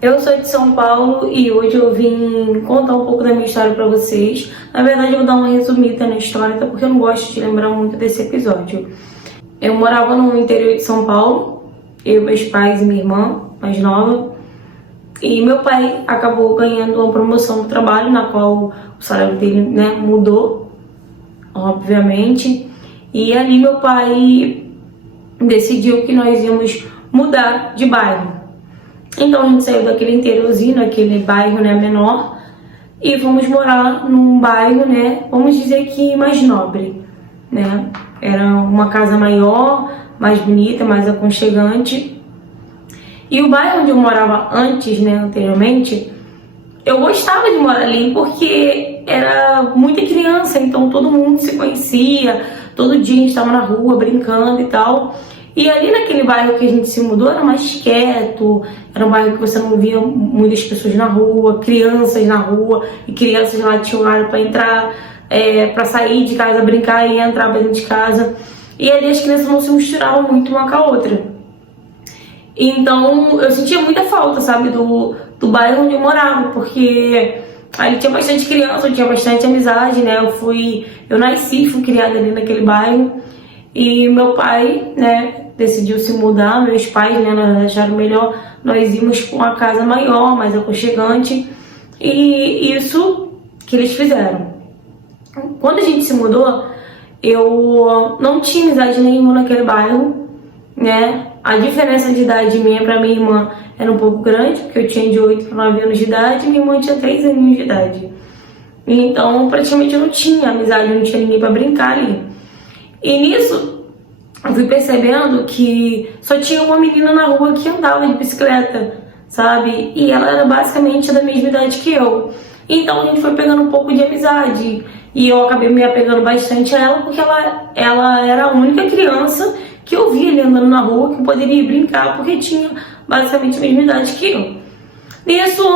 Eu sou de São Paulo e hoje eu vim contar um pouco da minha história pra vocês. Na verdade, eu vou dar uma resumida na história, até porque eu não gosto de lembrar muito desse episódio. Eu morava no interior de São Paulo, eu, meus pais e minha irmã, mais nova. E meu pai acabou ganhando uma promoção no trabalho, na qual o salário dele, mudou, obviamente. E ali meu pai decidiu que nós íamos mudar de bairro. Então a gente saiu daquele interiorzinho, aquele bairro menor, e fomos morar num bairro, vamos dizer que mais nobre, Era uma casa maior, mais bonita, mais aconchegante. E o bairro onde eu morava antes, anteriormente, eu gostava de morar ali porque era muita criança, então todo mundo se conhecia, todo dia a gente estava na rua brincando e tal. E ali naquele bairro que a gente se mudou era mais quieto, era um bairro que você não via muitas pessoas na rua, crianças na rua, e crianças lá tinham horário para entrar, para sair de casa, brincar e entrar pra dentro de casa. E ali as crianças não se misturavam muito uma com a outra. Então eu sentia muita falta, sabe, do bairro onde eu morava, porque ali tinha bastante criança, eu tinha bastante amizade, Eu nasci, fui criada ali naquele bairro. E meu pai, decidiu se mudar, meus pais, acharam melhor nós irmos para uma casa maior, mais aconchegante, e isso que eles fizeram. Quando a gente se mudou, eu não tinha amizade nenhuma naquele bairro, A diferença de idade minha para minha irmã era um pouco grande, porque eu tinha de 8 para 9 anos de idade e minha irmã tinha 3 aninhos de idade. Então, praticamente eu não tinha amizade, não tinha ninguém para brincar ali. E nisso, eu fui percebendo que só tinha uma menina na rua que andava de bicicleta, sabe? E ela era basicamente da mesma idade que eu. Então a gente foi pegando um pouco de amizade. E eu acabei me apegando bastante a ela, porque ela era a única criança que eu via ali andando na rua, que poderia brincar, porque tinha basicamente a mesma idade que eu. Nisso,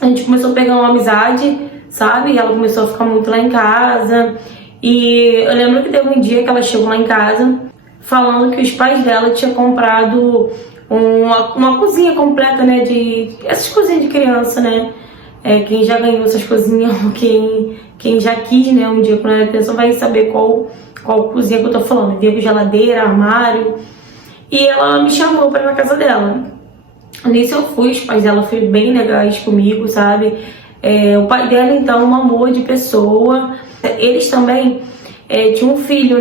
a gente começou a pegar uma amizade, sabe? Ela começou a ficar muito lá em casa. E eu lembro que teve um dia que ela chegou lá em casa falando que os pais dela tinham comprado uma cozinha completa, de essas cozinhas de criança, Quem já ganhou essas cozinhas, quem já quis, um dia quando era criança, vai saber qual cozinha que eu tô falando. Teve geladeira, armário. E ela me chamou para ir na casa dela. Nisso eu fui, os pais dela foram bem legais comigo, sabe? O pai dela, então, um amor de pessoa. Eles também tinham um filho,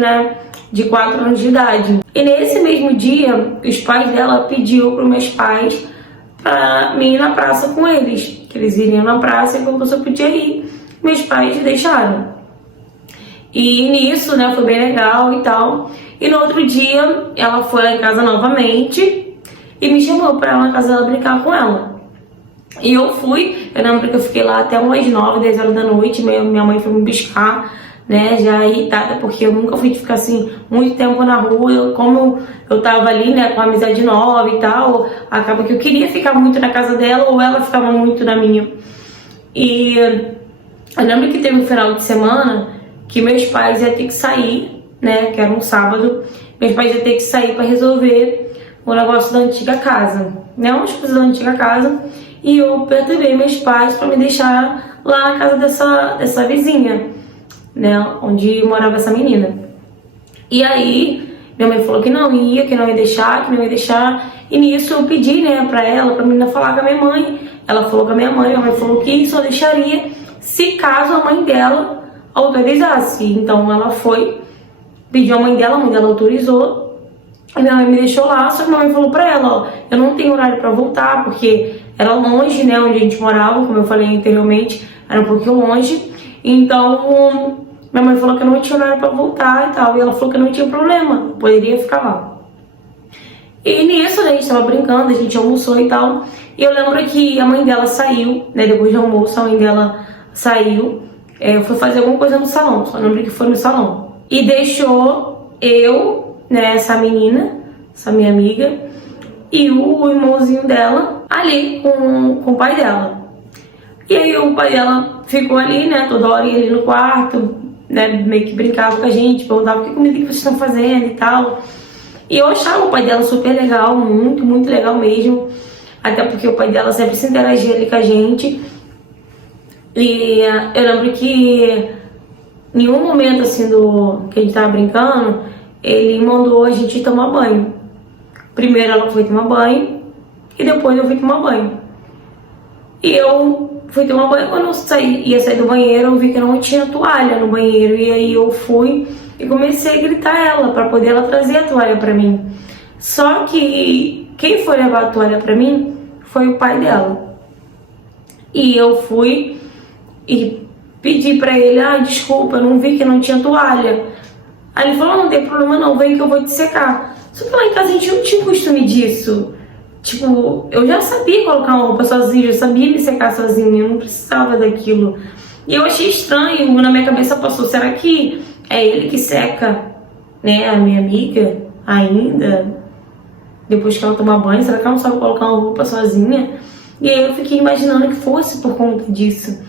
de 4 anos de idade. E nesse mesmo dia, os pais dela pediu para os meus pais para mim ir na praça com eles. Que eles iriam na praça e eu só podia ir. Meus pais deixaram. E nisso, foi bem legal e tal. E no outro dia, ela foi lá em casa novamente e me chamou para ir lá na casa dela brincar com ela. E eu fui, eu lembro que eu fiquei lá até umas 9, 10 horas da noite, minha mãe foi me buscar, já irritada, porque eu nunca fui ficar assim, muito tempo na rua, como eu tava ali, com a amizade nova e tal, acaba que eu queria ficar muito na casa dela, ou ela ficava muito na minha. E eu lembro que teve um final de semana que meus pais iam ter que sair, que era um sábado, meus pais iam ter que sair para resolver o negócio da antiga casa, umas coisas da antiga casa. E eu perturbei meus pais para me deixar lá na casa dessa vizinha, onde morava essa menina. E aí, minha mãe falou que não ia deixar. E nisso eu pedi, pra menina falar com a minha mãe. Ela falou com a minha mãe falou que só deixaria se caso a mãe dela autorizasse. Então ela foi, pediu a mãe dela autorizou. E minha mãe me deixou lá, só que minha mãe falou pra ela, eu não tenho horário pra voltar, porque era longe, onde a gente morava, como eu falei anteriormente, era um pouquinho longe. Então, minha mãe falou que eu não tinha horário pra voltar e tal, e ela falou que não tinha problema, poderia ficar lá. E nisso, a gente tava brincando, a gente almoçou e tal, e eu lembro que a mãe dela saiu, depois do almoço, a mãe dela saiu, foi fazer alguma coisa no salão, só lembro que foi no salão. E deixou eu, essa menina, essa minha amiga, e o irmãozinho dela ali com o pai dela. E aí o pai dela ficou ali, toda hora ia ali no quarto, meio que brincava com a gente, perguntava que comida que vocês estão fazendo e tal. E eu achava o pai dela super legal, muito, muito legal mesmo. até porque o pai dela sempre se interagia ali com a gente. E eu lembro que em um momento assim que a gente tava brincando, ele mandou a gente tomar banho. Primeiro ela foi tomar banho e depois eu fui tomar banho. E eu fui tomar banho, quando eu ia sair do banheiro, eu vi que não tinha toalha no banheiro. E aí eu fui e comecei a gritar ela para poder ela trazer a toalha para mim. Só que quem foi levar a toalha para mim foi o pai dela. E eu fui e pedi para ele: desculpa, eu não vi que não tinha toalha. Aí ele falou: não tem problema não, vem que eu vou te secar. Só que lá em casa a gente não tinha costume disso. Tipo, eu já sabia colocar uma roupa sozinha, eu sabia me secar sozinha, eu não precisava daquilo. E eu achei estranho, na minha cabeça passou: será que é ele que seca, né, a minha amiga ainda? Depois que ela toma banho, será que ela não sabe colocar uma roupa sozinha? E aí eu fiquei imaginando que fosse por conta disso.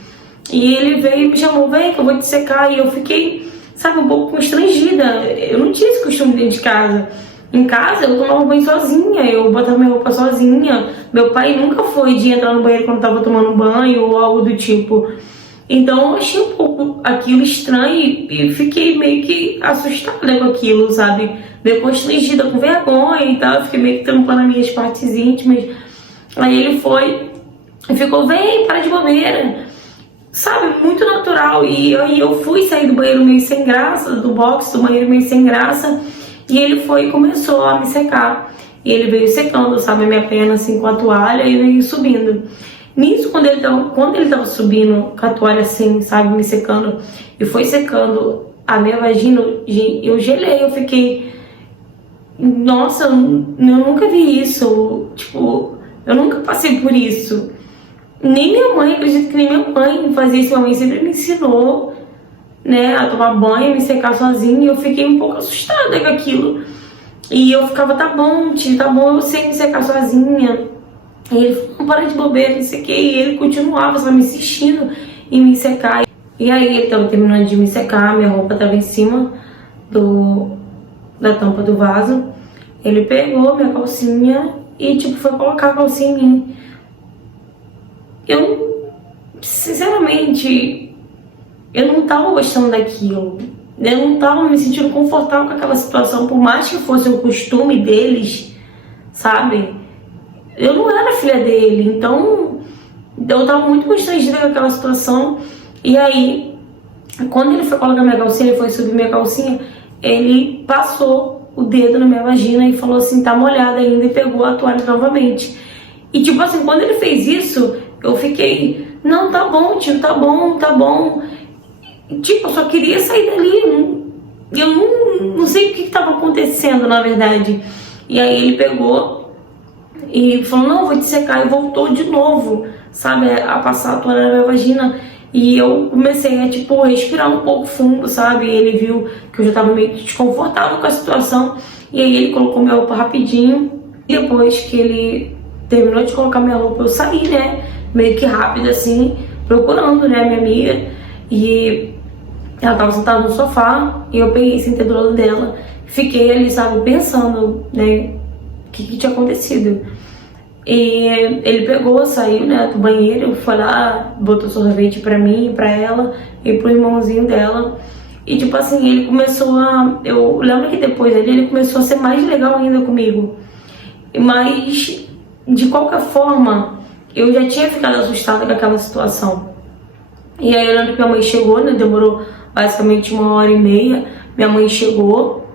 E ele veio e me chamou: vem que eu vou te secar. E eu fiquei, sabe, um pouco constrangida. Eu não tinha esse costume dentro de casa. Em casa eu tomava banho sozinha, eu botava minha roupa sozinha. Meu pai nunca foi de entrar no banheiro quando tava tomando banho ou algo do tipo. Então eu achei um pouco aquilo estranho e fiquei meio que assustada com aquilo, sabe? Meio constrangida, com vergonha e tal. Eu fiquei meio que tampando as minhas partes íntimas. Aí ele foi e ficou: vem, para de bobeira. Sabe, muito natural. E aí eu fui sair do banheiro meio sem graça, do box do banheiro meio sem graça. E ele foi e começou a me secar. E ele veio secando, sabe, a minha perna assim com a toalha e veio subindo. Nisso, quando ele tava subindo com a toalha assim, sabe, me secando, e foi secando a minha vagina, eu gelei, eu fiquei: nossa, eu nunca vi isso. Tipo, eu nunca passei por isso. Nem minha mãe, acredito que nem minha mãe fazia isso. Minha mãe sempre me ensinou, né, a tomar banho, me secar sozinha. E eu fiquei um pouco assustada com aquilo. E eu ficava: tá bom, tio, tá bom, eu sei me secar sozinha. E ele falou: não, para de bobeira, não sei o que. E ele continuava, só me insistindo em me secar. E aí ele tava terminando de me secar, minha roupa tava em cima da tampa do vaso. Ele pegou minha calcinha e tipo foi colocar a calcinha em mim. Eu, sinceramente, eu não tava gostando daquilo. Eu não tava me sentindo confortável com aquela situação, por mais que fosse o costume deles, sabe? Eu não era filha dele, então eu tava muito constrangida com aquela situação. E aí, quando ele foi colocar minha calcinha, ele foi subir minha calcinha, ele passou o dedo na minha vagina e falou assim: tá molhada ainda, e pegou a toalha novamente. E tipo assim, quando ele fez isso, eu fiquei: não, tá bom, tio, tá bom, tá bom. Tipo, eu só queria sair dali. Eu não sei o que estava acontecendo, na verdade. E aí ele pegou e falou: não, vou te secar. E voltou de novo, sabe, a passar a toalha na minha vagina. E eu comecei a, tipo, respirar um pouco fundo, sabe? Ele viu que eu já tava meio desconfortável com a situação. E aí ele colocou minha roupa rapidinho. E depois que ele terminou de colocar minha roupa, eu saí, né? Meio que rápido, assim, procurando, né, minha amiga. E ela tava sentada no sofá e eu peguei, sentei do lado dela. Fiquei ali, sabe, pensando, né, o que tinha acontecido. E ele pegou, saiu, né, do banheiro, foi lá, botou sorvete pra mim, pra ela e pro irmãozinho dela. E tipo assim, ele começou a... Eu lembro que depois dele, ele começou a ser mais legal ainda comigo. Mas, de qualquer forma, eu já tinha ficado assustada com aquela situação. E aí eu lembro que minha mãe chegou, né, demorou basicamente 1h30. Minha mãe chegou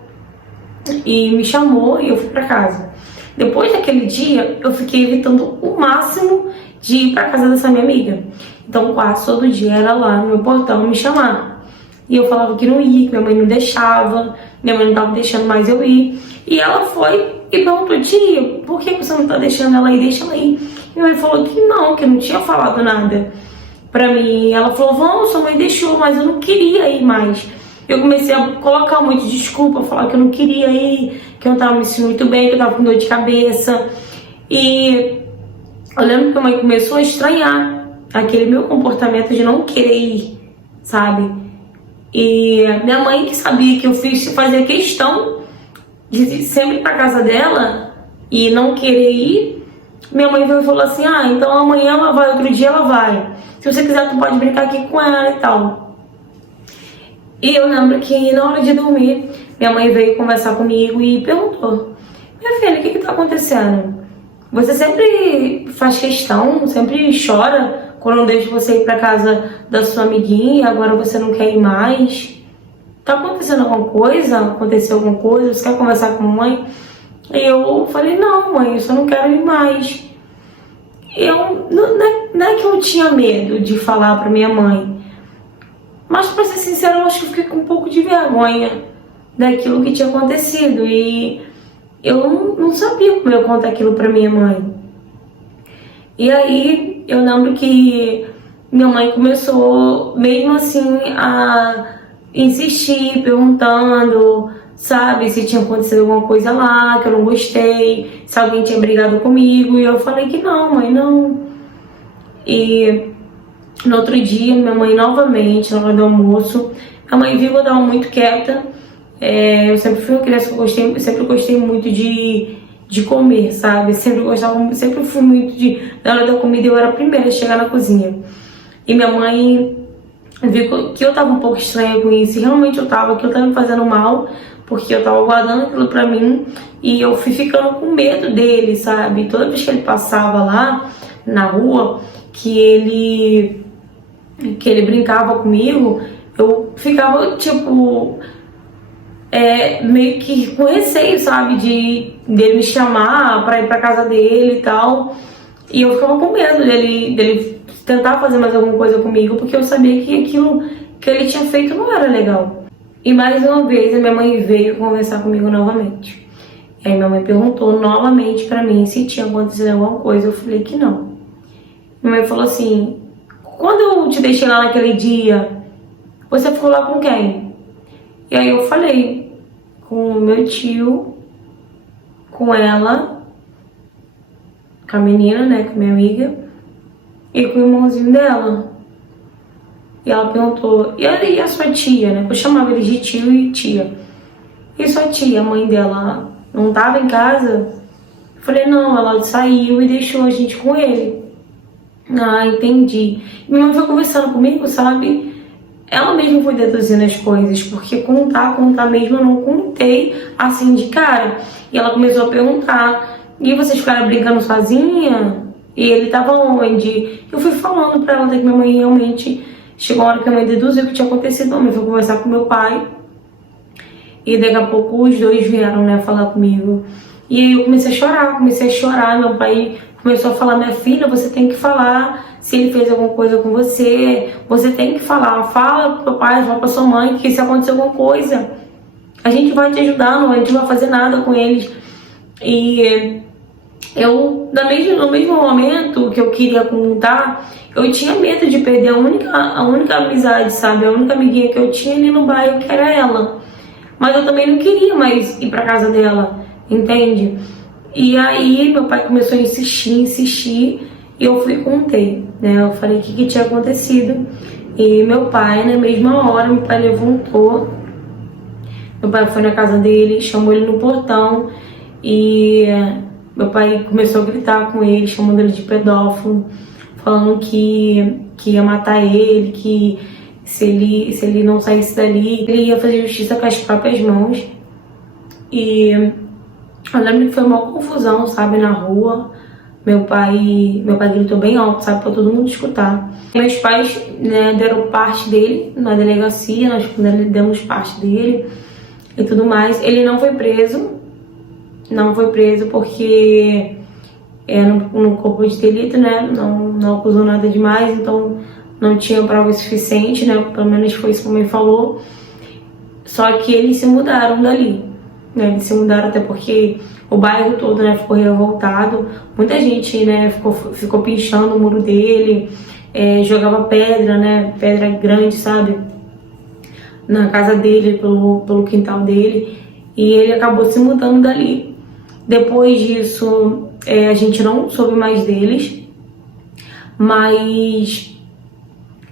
e me chamou e eu fui pra casa. Depois daquele dia, eu fiquei evitando o máximo de ir pra casa dessa minha amiga. Então quase todo dia era lá no meu portão me chamar. E eu falava que não ia, que minha mãe não deixava, minha mãe não tava deixando mais eu ir. E ela foi e perguntou: tia, por que você não tá deixando ela ir? Deixa ela ir. Minha mãe falou que não tinha falado nada pra mim. Ela falou: vamos, sua mãe deixou, mas eu não queria ir mais. Eu comecei a colocar um monte de desculpa, falar que eu não queria ir, que eu não tava me sentindo muito bem, que eu tava com dor de cabeça. E eu lembro que a mãe começou a estranhar aquele meu comportamento de não querer ir, sabe? E minha mãe, que sabia que eu fazia questão de sempre ir pra casa dela e não querer ir, minha mãe veio e falou assim, ah, então amanhã ela vai, outro dia ela vai. Se você quiser, tu pode brincar aqui com ela e tal. E eu lembro que na hora de dormir, minha mãe veio conversar comigo e perguntou, minha filha, o que tá acontecendo? Você sempre faz questão, sempre chora quando eu deixo você ir pra casa da sua amiguinha e agora você não quer ir mais? Tá acontecendo alguma coisa? Aconteceu alguma coisa? Você quer conversar com a mãe? E eu falei, não, mãe, eu só não quero ir mais. Não é que eu tinha medo de falar pra minha mãe, mas pra ser sincera, eu acho que eu fiquei com um pouco de vergonha daquilo que tinha acontecido. E eu não sabia como eu contar aquilo pra minha mãe. E aí eu lembro que minha mãe começou mesmo assim a insistir, perguntando, sabe, se tinha acontecido alguma coisa lá que eu não gostei, se alguém tinha brigado comigo. E eu falei que não, mãe, não. E no outro dia, minha mãe novamente, na hora do almoço, minha mãe viu que eu tava muito quieta. Eu sempre fui uma criança que sempre gostei muito de comer, sabe? Sempre fui muito na hora da comida eu era a primeira a chegar na cozinha. E minha mãe viu que eu tava um pouco estranha com isso, e realmente que eu tava me fazendo mal, porque eu tava guardando aquilo pra mim, e eu fui ficando com medo dele, sabe? Toda vez que ele passava lá na rua, que ele brincava comigo, eu ficava, tipo, meio que com receio, sabe, dele me chamar pra ir pra casa dele e tal. E eu ficava com medo dele tentar fazer mais alguma coisa comigo, porque eu sabia que aquilo que ele tinha feito não era legal. E mais uma vez a minha mãe veio conversar comigo novamente. E aí minha mãe perguntou novamente pra mim se tinha acontecido alguma coisa. Eu falei que não. Minha mãe falou assim, quando eu te deixei lá naquele dia, você ficou lá com quem? E aí eu falei, com o meu tio, com ela, com a menina, né, com a minha amiga, e com o irmãozinho dela. E ela perguntou, e a sua tia, né? Eu chamava eles de tio e tia. E sua tia, a mãe dela, não tava em casa? Eu falei, não, ela saiu e deixou a gente com ele. Ah, entendi. Minha mãe foi conversando comigo, sabe? Ela mesma foi deduzindo as coisas, porque contar mesmo eu não contei assim de cara. E ela começou a perguntar, e vocês ficaram brincando sozinha? E ele tava onde? Eu fui falando pra ela até que minha mãe realmente... Chegou a hora que a mãe deduziu o que tinha acontecido. A mãe foi conversar com meu pai. E daqui a pouco os dois vieram, né, falar comigo. E aí eu comecei a chorar. Meu pai começou a falar, minha filha, você tem que falar se ele fez alguma coisa com você. Você tem que falar. Fala pro teu pai, fala pra sua mãe que se acontecer alguma coisa, a gente vai te ajudar, a gente não vai fazer nada com eles. E eu, no mesmo momento que eu queria contar, eu tinha medo de perder a única amizade, sabe? A única amiguinha que eu tinha ali no bairro, que era ela. Mas eu também não queria mais ir pra casa dela, entende? E aí meu pai começou a insistir, e eu fui e contei, né? Eu falei o que tinha acontecido. E meu pai, na mesma hora, meu pai levantou. Meu pai foi na casa dele, chamou ele no portão, e meu pai começou a gritar com ele, chamando ele de pedófilo, falando que ia matar ele, que se ele não saísse dali, ele ia fazer justiça com as próprias mãos. E eu lembro que foi uma confusão, sabe, na rua. Meu pai gritou bem alto, sabe, pra todo mundo escutar. Meus pais, né, deram parte dele na delegacia, nós demos parte dele e tudo mais. Ele não foi preso porque no corpo de delito, né, não acusou nada demais, então não tinha prova suficiente, né, pelo menos foi isso que a mãe falou. Só que eles se mudaram dali, né, eles se mudaram até porque o bairro todo, né, ficou revoltado, muita gente, né, ficou pinchando o muro dele, jogava pedra, né, pedra grande, sabe, na casa dele, pelo quintal dele, e ele acabou se mudando dali. Depois disso, a gente não soube mais deles, mas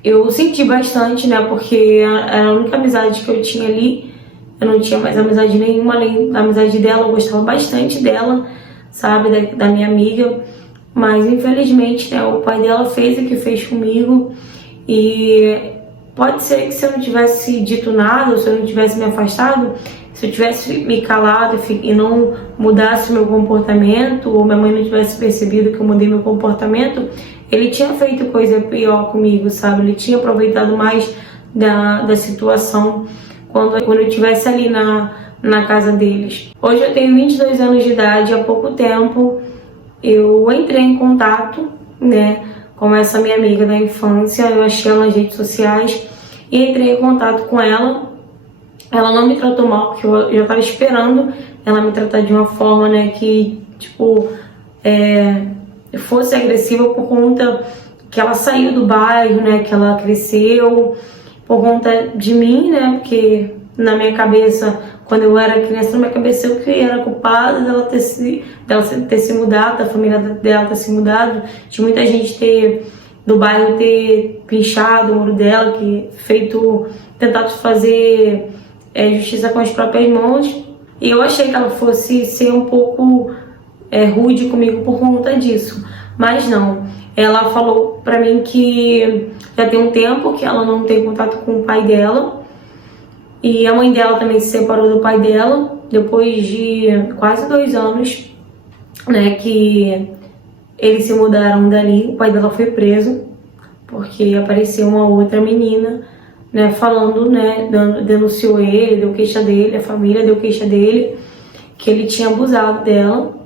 eu senti bastante, né, porque era a única amizade que eu tinha ali. Eu não tinha mais amizade nenhuma, além da amizade dela. Eu gostava bastante dela, sabe, da minha amiga. mas infelizmente, né, o pai dela fez o que fez comigo. E pode ser que se eu não tivesse dito nada, ou se eu não tivesse me afastado, se eu tivesse me calado e não mudasse meu comportamento, ou minha mãe não tivesse percebido que eu mudei meu comportamento, ele tinha feito coisa pior comigo, sabe? Ele tinha aproveitado mais da situação quando eu estivesse ali na casa deles. Hoje eu tenho 22 anos de idade, há pouco tempo eu entrei em contato, né, com essa minha amiga da infância. Eu achei ela nas redes sociais e entrei em contato com ela. Ela não me tratou mal, porque eu já estava esperando ela me tratar de uma forma, né, que, tipo, fosse agressiva, por conta que ela saiu do bairro, né, que ela cresceu, por conta de mim, né, porque na minha cabeça, quando eu era criança, na minha cabeça eu que era culpada dela ter se mudado, da família dela ter se mudado, de muita gente do bairro ter pinchado o muro dela, tentado fazer justiça com as próprias mãos. E eu achei que ela fosse ser um pouco rude comigo por conta disso, mas não. Ela falou pra mim que já tem um tempo que ela não tem contato com o pai dela, e a mãe dela também se separou do pai dela depois de quase 2 anos, né, que eles se mudaram dali. O pai dela foi preso porque apareceu uma outra menina, né, falando, né, denunciou ele, deu queixa dele, a família deu queixa dele, que ele tinha abusado dela.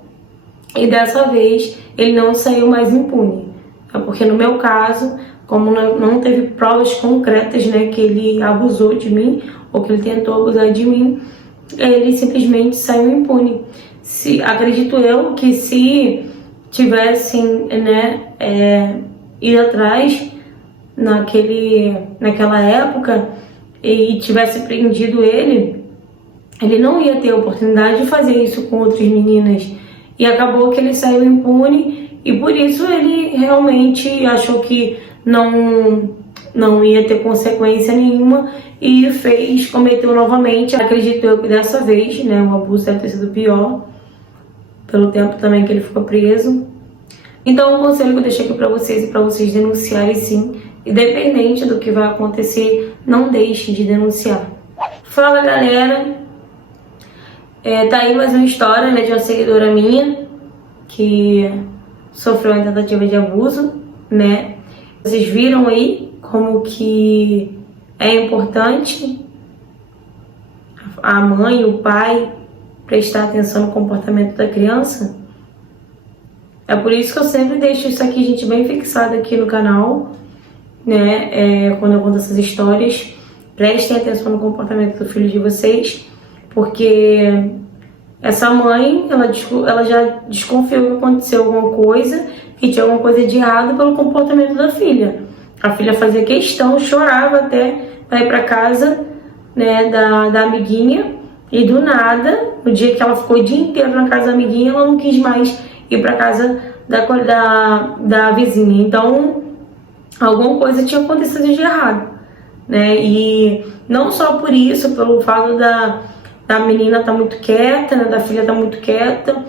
E dessa vez ele não saiu mais impune, porque no meu caso, como não teve provas concretas, né, que ele abusou de mim ou que ele tentou abusar de mim, ele simplesmente saiu impune. Acredito eu que se tivessem, né, ido atrás naquela época e tivesse prendido ele não ia ter a oportunidade de fazer isso com outras meninas. E acabou que ele saiu impune, e por isso ele realmente achou que não ia ter consequência nenhuma e cometeu novamente. Acredito eu que dessa vez, né, o abuso deve ter sido pior, pelo tempo também que ele ficou preso. Então, o conselho que eu deixo aqui pra vocês é pra vocês denunciarem, sim. Independente do que vai acontecer, não deixe de denunciar. Fala, galera! Tá aí mais uma história, né, de uma seguidora minha que sofreu uma tentativa de abuso, né? Vocês viram aí como que é importante a mãe e o pai prestar atenção no comportamento da criança. É por isso que eu sempre deixo isso aqui, gente, bem fixado aqui no canal, né? Quando eu conto essas histórias, prestem atenção no comportamento do filho de vocês, porque essa mãe, ela já desconfiou que aconteceu alguma coisa, que tinha alguma coisa de errado pelo comportamento da filha. A filha fazia questão, chorava até para ir para casa, né, da amiguinha, e do nada, no dia que ela ficou o dia inteiro na casa da amiguinha, ela não quis mais ir para casa da vizinha. Então, alguma coisa tinha acontecido de errado, né? E não só por isso, pelo fato da menina tá muito quieta, né, da filha tá muito quieta,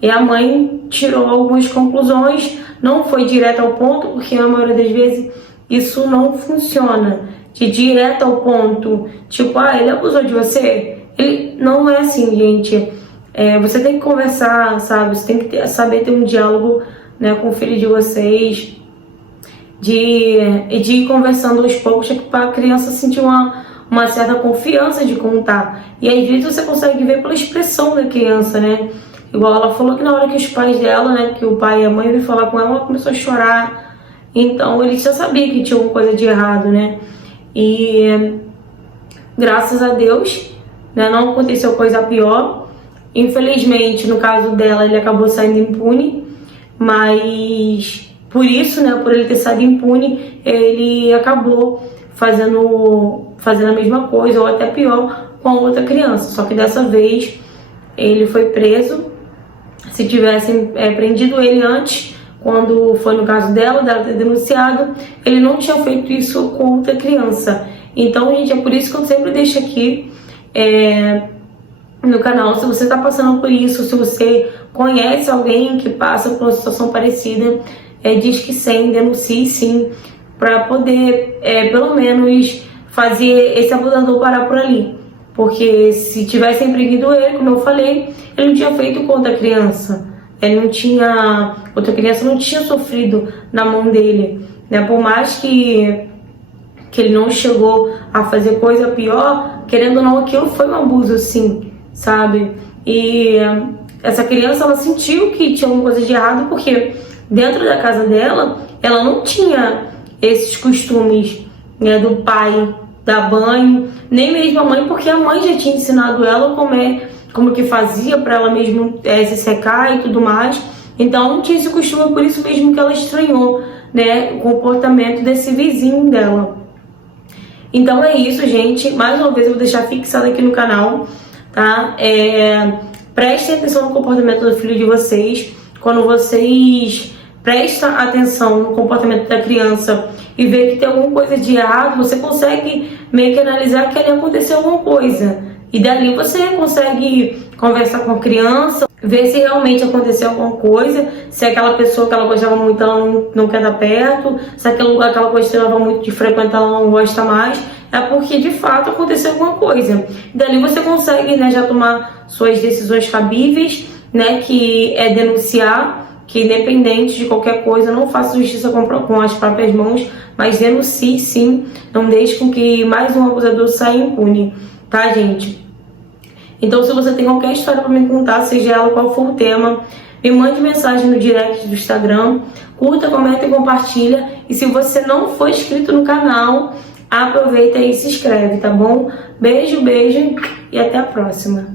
e a mãe tirou algumas conclusões, não foi direto ao ponto, porque a maioria das vezes isso não funciona, de direto ao ponto, tipo, ele abusou de você. Ele não é assim, gente. Você tem que conversar, sabe? Você tem que saber ter um diálogo, né, com o filho de vocês, de ir conversando aos poucos, para a criança sentir uma certa confiança de contar. E às vezes você consegue ver pela expressão da criança, né? Igual ela falou que na hora que os pais dela, né, que o pai e a mãe veio falar com ela, ela começou a chorar. Então ele já sabia que tinha alguma coisa de errado, né? E graças a Deus, né, não aconteceu coisa pior. Infelizmente, no caso dela, ele acabou saindo impune, mas por isso, né, por ele ter saído impune, ele acabou fazendo a mesma coisa, ou até pior, com a outra criança. Só que dessa vez ele foi preso. Se tivessem prendido ele antes, quando foi no caso dela ter denunciado, ele não tinha feito isso com outra criança. Então, gente, é por isso que eu sempre deixo aqui no canal. Se você está passando por isso, se você conhece alguém que passa por uma situação parecida, diz que sim, denuncie sim, para poder pelo menos fazer esse abusador parar por ali. Porque se tivessem prendido ele, como eu falei, ele não tinha feito contra a criança. Outra criança não tinha sofrido na mão dele, né? Por mais que ele não chegou a fazer coisa pior, querendo ou não, aquilo foi um abuso, sim, sabe? E essa criança, ela sentiu que tinha alguma coisa de errado, porque dentro da casa dela, ela não tinha esses costumes, né, do pai dar banho, nem mesmo a mãe, porque a mãe já tinha ensinado ela como que fazia para ela mesmo se secar e tudo mais. Então não tinha esse costume, por isso mesmo que ela estranhou, né, o comportamento desse vizinho dela. Então é isso, gente. Mais uma vez eu vou deixar fixado aqui no canal, tá? Prestem atenção no comportamento do filho de vocês. Quando vocês prestam atenção no comportamento da criança e vê que tem alguma coisa de errado, você consegue meio que analisar que ali aconteceu alguma coisa. E dali você consegue conversar com a criança, ver se realmente aconteceu alguma coisa, se aquela pessoa que ela gostava muito, ela não quer estar perto, se aquele lugar que ela gostava muito de frequentar, ela não gosta mais, é porque de fato aconteceu alguma coisa. Dali você consegue, né, já tomar suas decisões cabíveis, né, que é denunciar, que independente de qualquer coisa, não faça justiça com as próprias mãos, mas denuncie sim, não deixe com que mais um abusador saia impune, tá, gente? Então, se você tem qualquer história para me contar, seja ela qual for o tema, me mande mensagem no direct do Instagram, curta, comenta e compartilha. E se você não for inscrito no canal, aproveita e se inscreve, tá bom? Beijo, beijo e até a próxima.